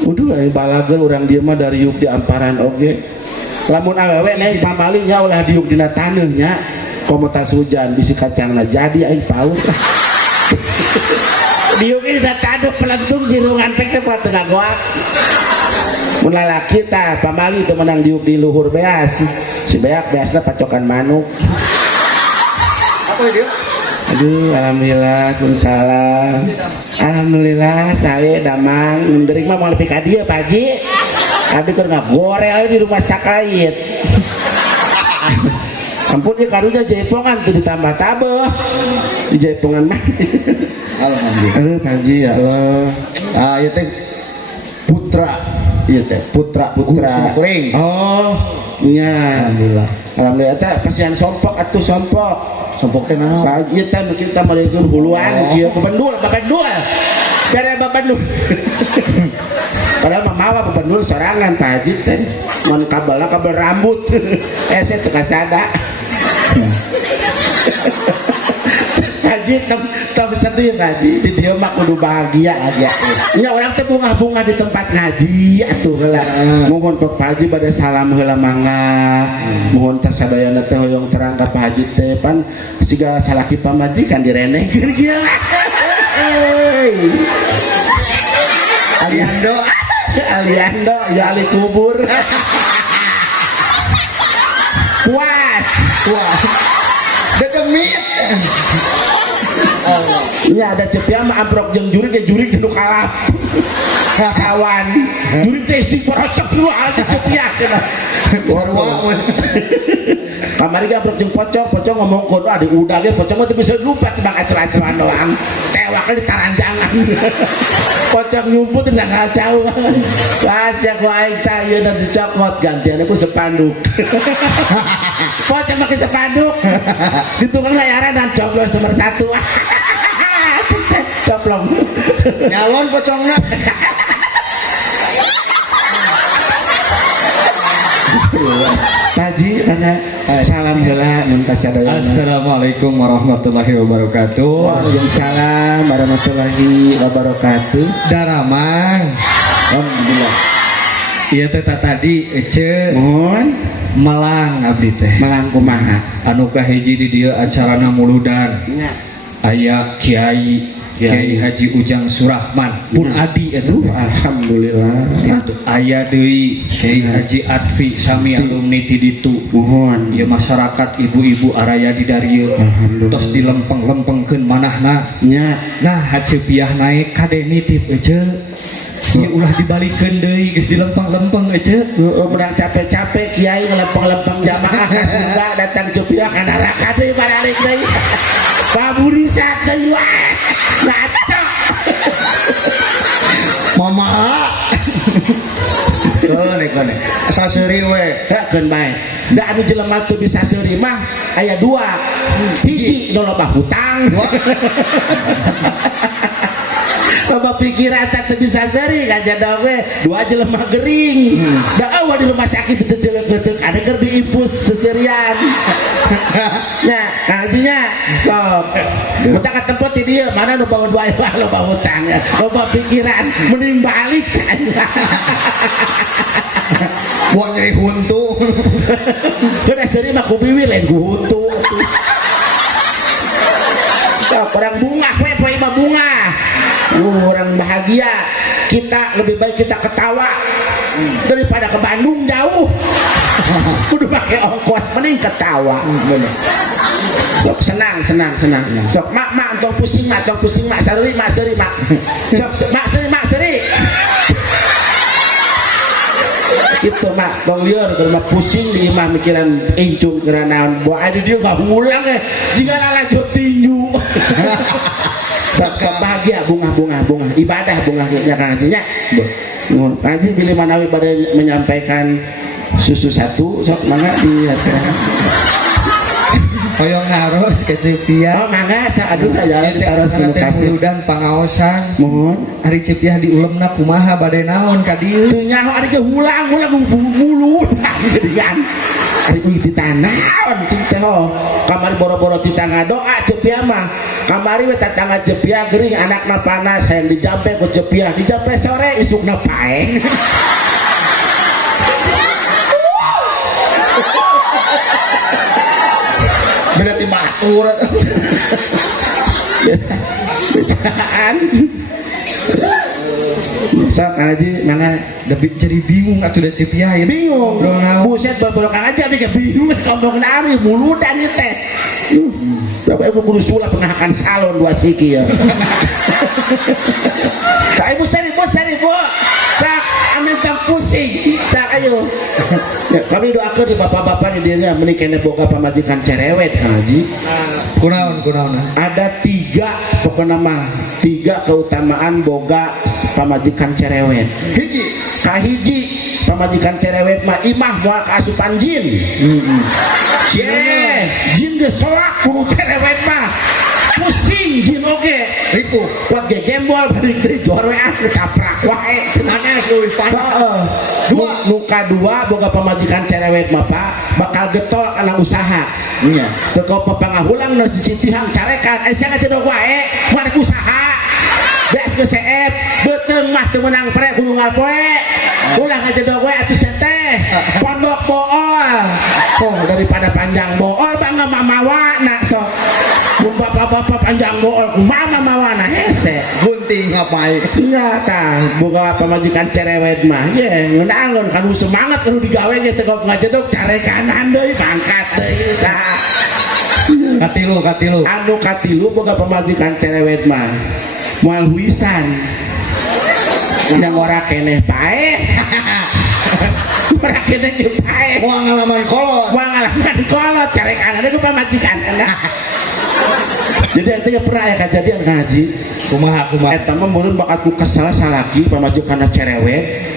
Udah balager orang dia mah dari yuk di amparan oge. Lamun awewe nih pamalinya ulah diuk dina taneuhnya komotas hujan bisi kacangna jadi aing paur. Diuk ini da taneuh pelentung sirungan teh teh buat tengah goak. Mun lalaki tah pamali teu menang diuk di luhur beas. Si beak beasna pacokan manuk. Apa dia? Aduh, alhamdulillah, salam. Alhamdulillah, saya damang. Menderik mah mau lebih ka dieu, Pak Haji. Abi keur ngagorel di rumah sakait. Ampun dia karunya jaipongan tuh ditambah tabeh. Di jaipongan mah. Alhamdulillah. Aduh, Pak Haji ya Allah. Ah, ieu teh putra. Ieu teh putra. Kuring. Oh, iya. Alhamdulillah. Alhamdulillah teh pasian sompok atuh sompok. Sompok teh naon? Pak Haji teh nu kita maleunkeun huluan, ieu babendul. Bere babendul. Padahal mah mawa babendul sorangan Pak Haji teh. Mun kabelna kabel rambut. Ese teu kasada. Haji tem sedih Haji di dia mah kudu bahagia aja. Nya orang teh bunga-bunga di tempat ngaji atuh heula. Mohon Pak Haji bade salam heula mangga. Mohon teh sadayana teh hoyong terang ka Pak Haji teh pan siga salaki pamajikan direnehkeun kieu. Aliando ya ali kubur. Puas. Dedemit. Ini ada cepian mah amprok jeung jurig ge jurig nu kalah. Kasawan. Jurig teh sing porosok dulu aja cepian. Sarua. Kamari ge amprok jeung pocong ngomong kono adi udah ge pocong mah teu bisa lupa tibang acel-acelan doang. Tewak di taranjangan. Pocong nyumput teh ngacau. Baca ku aing tah ieu nanti cokot gantian ku sepanduk. Pocong make sepanduk. Di tukang layaran dan coblos nomor 1. Coplong. Nyalon pocongna. Haji salam heula mun ka sadayana. Assalamualaikum warahmatullahi wabarakatuh. Waalaikumsalam warahmatullahi wabarakatuh. Daramang. Alhamdulillah. Ieu teh tadi ece Mohon melang abdi teh. melang kumaha? Anu kahiji di dieu acarana muludan. Nya. Aya Kiai Haji Ujang Surahman pun adi eta. Alhamdulillah. Aya deui Kiai Haji Advi sami alumni ti ditu. Mohon Ieu masyarakat ibu-ibu araya di darieu. Alhamdulillah. Tos dilempeng-lempengkeun manahna. nya. Nah hacepiah naik kadenitif ece. Ieu ulah dibalikeun deui geus dilempeng-lempeng ece. Menang capek-capek kiai ngelempeng-lempeng jamaah ka surga datang cepiah ka neraka deui balik deui. Paburisa teh wae. Ngaco. Mama. Kone. Asal seuri we. Hekeun bae. Da anu jelema teu bisa seuri mah aya dua. Hiji nu loba hutang. Loba pikiran tak bisa seuri kajadog we. Dua jelema gering. Da eueuh di rumah sakit teu ceuleuh-ceuleuh ada keur diipus seseurian. Nya, kajinya sok. Kita ketempot di dia mana nu bawa dua loba hutang ya. Loba pikiran mending balik. Buat nyari huntu. Sudah sering mah kubiwi lain ku huntu. Orang bunga, poe mah bunga. Orang bahagia. Kita lebih baik kita ketawa daripada ke Bandung jauh. Kudu pakai ongkos mending ketawa. Bener. Sok senang. Sok mak tong pusing mak seri mak. Sok mak seri. Itu mak tong lieur keur mah pusing di imah mikiran incung kerana bawa ada dia enggak ngulang jika lanjut tinju. Sok bahagia bunga ibadah bunga nya Kang Haji nya. Nuhun Kang Haji pilih manawi pada menyampaikan susu satu sok mangga di hoyong ngaros ke Cipiah. Oh mangga aduh aya Ente taros asana terima teh kasih. muludan pangaosan. Mohon. Hari Cipiah di ulemna kumaha bade naon ka dieu? Teu nyaho ari ge hulang mulut. Geuningan. Ari kudu ditanaon cing teh ho. Kamari boro-boro ditangga doa Cepiah mah. Kamari we tatangga Cepiah geuring anakna panas hayang dijampe ku Cepiah. Dijampe sore isukna paeng. Berarti batur. Bacaan. Sok aja mana Debit jadi bingung atuh da Cipiah ya. bingung. Bro, naon? Buset baru Kang aja bikin bingung ngomong nari muludan ieu teh. Bapak Ibu kudu sulap pengahakan salon dua siki ya. Kak Ibu seri Bu. Cak amin tang pusing. Cak ayo. Ya, kami doakeun di bapak-bapak di dirinya meuni keneh boga pamajikan cerewet Kang Haji. Kunaon. Ada 3 pokoknya mah 3 keutamaan boga pamajikan cerewet. Hiji. Kahiji pamajikan cerewet mah imah moal kaasupan jin. Jin geus soak kudu cerewet mah. Pusing jin oge. Ripuh. Kuat ge gembol balik deui jual we kecaprak wae cenah leuwih panjang. Heeh. Nu kadua boga pamajikan cerewet mah Pak bakal getol kana usaha. Iya. Teko papangahulang na sisitihang carekan aya ngacedog wae marek usaha. Beas ke CF beteung mah teu meunang pre kudu ngalpoe. Ulah ngacedog wae atuh teh. Pondok bool. Oh daripada panjang bool bangga mamawana sok. Mun bapak-bapak panjang bool kumaha mamawana hese. Gunting ngapain? Nya tah boga pamajikan cerewet mah ye ngeunangun kanu semangat kanu digawe ge teu ngacedog carekanan deui pangkat deui saha. Katilu. Anu katilu boga pamajikan cerewet mah moal huisan yang ora keneh pae. Ora keneh ge pae. Moal ngalaman kolot carekanan ku pamajikan. Jadi artinya pernah ya kejadian ngaji Kumaha. eta mah mun bakat ku kesal salaki pamajikanna cerewet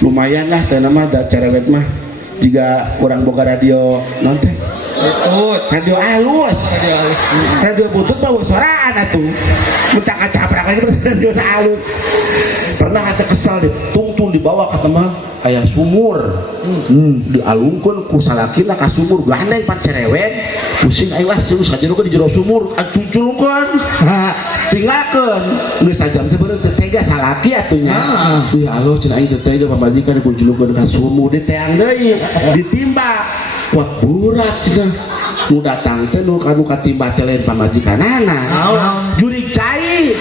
lumayan lah teh nama da cerewet mah jika orang boga radio non teh radio alus radio butut mah soraan atuh minta kacaprak lagi radio alus pernah atuh kesal deh tungtung dibawa ke teman aya sumur dialungkeun ku salakina ka sumur gandeng pan cerewet pusing aing wah serius kajerokeun di jero sumur cuculungkeun tinggalkeun geus sajam teh beuneu teh tega salaki atuh nya ya Allah cenah aing teh tega pamajikan dipunculungkeun ka sumur diteang deui ditimbak kuat burat cenah nu datang teh nu kanu katimba teh lain pamajikanana jurig cai.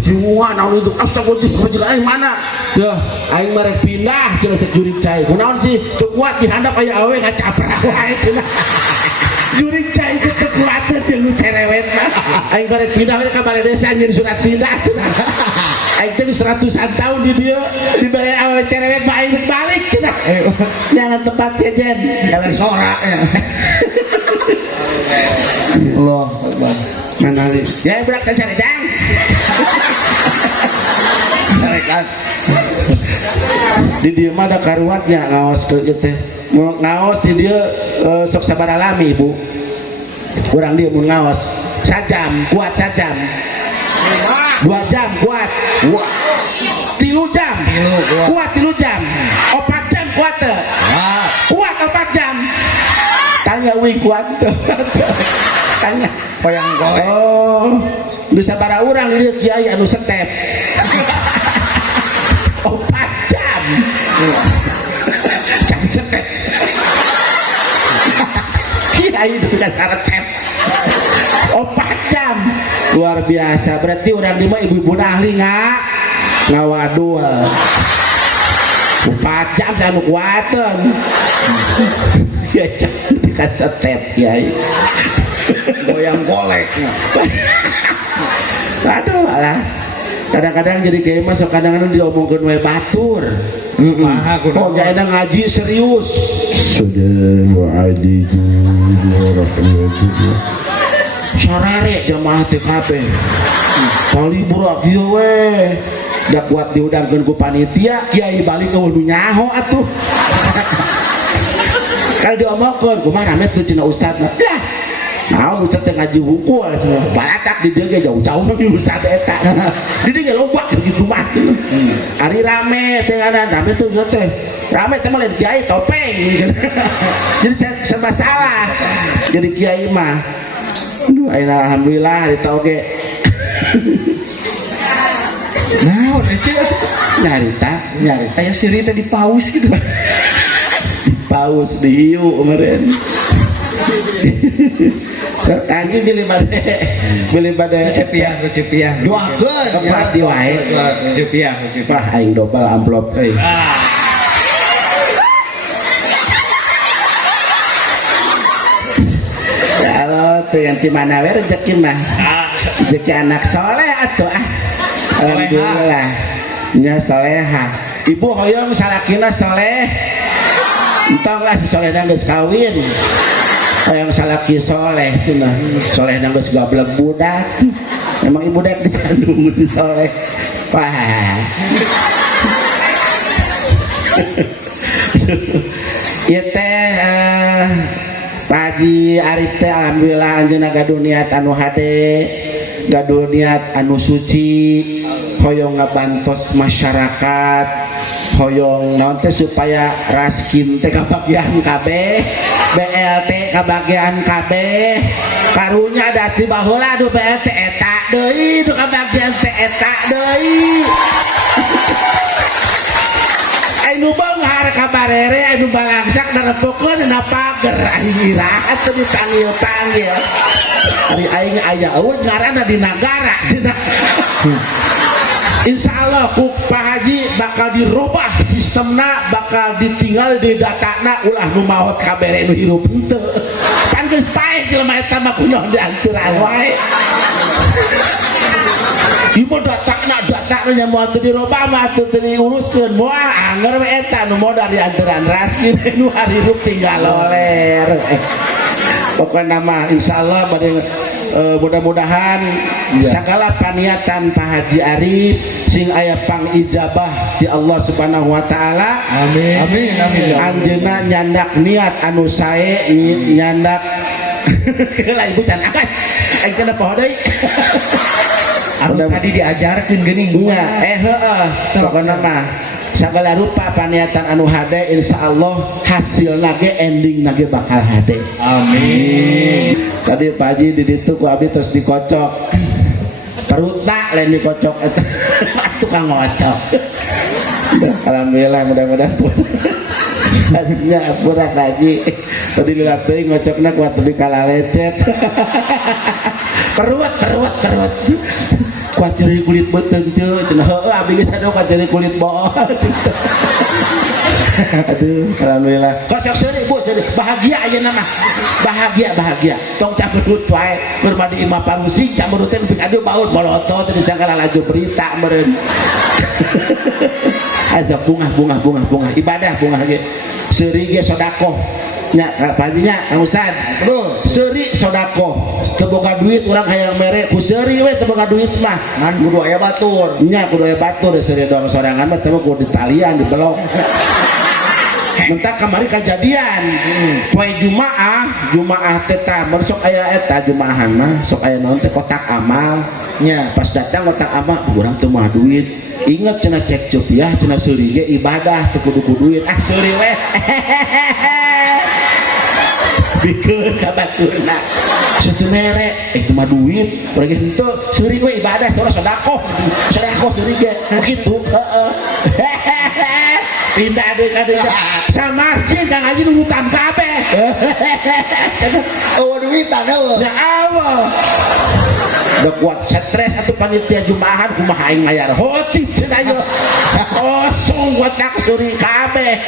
Semua naon itu astagfirullah pamajikan aing mana teh aing mah rek pindah cenah cek jurig cai kunaon sih teu kuat di handap aya awe ngacaprak wae cenah jurig cai teh teu kuat teh lu cerewet mah aing mah rek pindah ka balai desa nyeun surat pindah cenah aing teh 100-an tahun di dieu dibere awe cerewet mah aing balik cenah jangan tempat sejen Jalan sorak ya. Allah Akbar. mana li ya berak ka cari dang Carekan. di dieu mah ada karuatnya ngaos ke ieu teh mun ngaos di dieu sok sabar alami Bu urang dieu mun ngaos sajam kuat sajam 2 jam kuat 3 jam kuat 3 jam 4 jam kuat teu kuat 4 jam tanya wih kuat teu tanya Payang golek. oh nu sabaraha urang ieu kiai anu setep 4 jam jam setep kiai itu kan setep 4 jam luar biasa berarti urang di mah ibu-ibu ahli ngawadul 4 jam anu kuateun ya kan setep kiai Goyang golek. aduh alah kadang-kadang jadi kayak mas kadang-kadang diomongkeun we batur oh jaina ngaji serius sarare jamaah TKP kali burak ieu we da kuat diudangkeun ku panitia kiai balik ke nu nyaho atuh kalau diomongkeun kumaha rame tuh cenah ustad mah lah nah ustad teh ngaji buku balatak di dieu ge jauh-jauh mah ustad eta di dieu ge loba gitu mah ari rame teh rame tuh teh rame teh mah lain kiai topeng jadi serba salah jadi kiai mah aduh ayeuna alhamdulillah eta oge Nah, ece nyarita aya siri teh di paus gitu. paus di hiu kemarin anjing beli bade cepiah doakeun kepat di wae cepiah wah aing dobel amplop euy kalau tuh yang di mana we rezeki mah rezeki anak soleh atuh alhamdulillah nya soleha ibu hoyong salakina soleh entong lah si soleh dan geus kawin hoyong salaki soleh cenah soleh dan geus gablek budak emang ibu budak disandung si soleh wah ieu teh Pak Haji Arif teh alhamdulillah anjeunna gaduh niat anu hade gaduh niat anu suci hoyong ngabantos masyarakat hoyong naon teh supaya raskin teh kabagian kabeh BLT kabagian kabeh karunya dati baheula adu BLT eta deui du kabagian teh eta deui anu beunghar kabarere anu balangsak darepokeun dina pager anjing irahat teh dipanggil-panggil ari aing aya eueuh ngaranna di nagara cenah insyaallah ku Pak Haji bakal dirubah sistemna bakal ditinggal di datana ulah nu maot kabere nu hirup henteu pan geus paeh jelema eta mah kunaon dianturan wae ibu datana nya moal teu dirubah mah teu diuruskeun moal anger we eta nu modal dianturan raskin nu hirup tinggal loler pokokna mah insyaallah bade mudah-mudahan segala paniatan Pak Haji Arif sing aya pang ijabah di Allah Subhanahu wa taala Amin anjeunna nyandak niat anu sae nyandak lain bucan akan aing kana poho deui anu tadi diajarkeun geuning nya heueuh pokona mah sagala rupa paniatan anu hade insyaallah hasilna ge endingna ge bakal hade amin tadi Pak Haji di ditu ku abdi terus dikocok perutna lain dikocok eta tukang ngocok alhamdulillah mudah-mudahan hajinya budak Haji tadi lihat teuing ngocokna kuat lebih kalah lecet perut kuat jadi kulit beteng teu cenah heueuh abdi geus ado kuat jadi kulit bool aduh alhamdulillah kocok seuri Bu seuri bahagia ayeuna mah bahagia tong caberut wae keur mandi imah parusi caberut teh nepi adieu baut boloto teh disangkala laju berita meureun azab bunga ibadah bunga ge seuri ge sedekah nya paginya Kang Ustad betul seuri sedekah teu boga duit urang hayang mere ku seuri we teu boga duit mah ngan kudu aya batur nya kudu aya batur seuri doang sorangan mah teu kudu ditalian dibelok mentak kamari kejadian poe Jumaah teh tah sok aya eta Jumaahan mah sok aya naon teh kotak amal nya pas datang kotak amal urang teu mah duit inget cenah cek copiah cenah seuri ge ibadah teu kudu duit seuri we bikeun ka baturna satu mere itu mah duit urang henteu seuri we ibadah saura sedekah seuri ge kitu heeh pindah deh sama sih Kang Haji nurutan kabeh duitan eueuh ya Allah udah kuat stres atau panitia Jumaahan kumaha aing ngayar hoti cenah ieu kosong kotak suri kabeh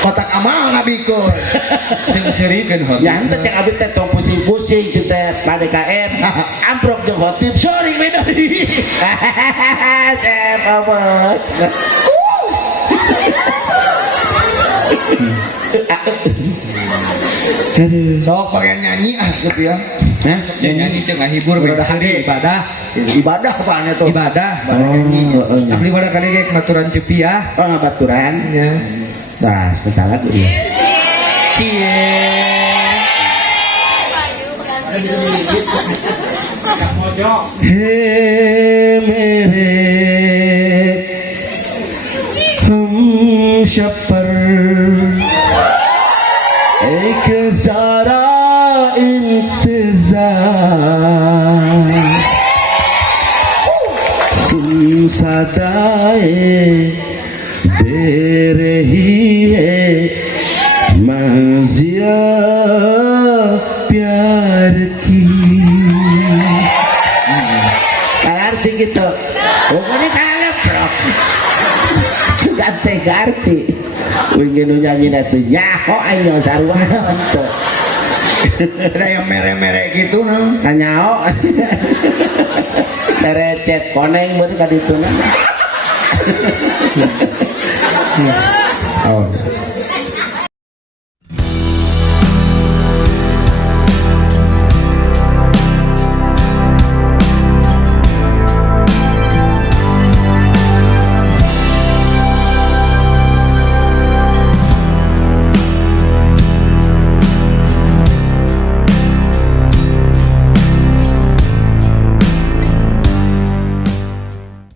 kotak amal nabikeun sing serikeun hoti ya henteu cek abdi teh tong pusing-pusing teh PDKM amprok jeung hoti sorry we deui sok pengen nyanyi gitu ya nyanyi cek ngahibur berseri ibadah apanya tuh ibadah abdi pada kali ge maturan cepiah baturan ya nah sebentar lagi cie Hey mere hum shafar ek zara intezar सुन सदाए दे रही है मंजिया प्यार की Kalarti gitu. Pokoknya kaleprok. Sugante garti. Wingin nu nyanyi itu nyaho ayo sarua tuh. ada yang mere-mere gitu nah Nyaho. Terecet koneng bener ka ditu na. oh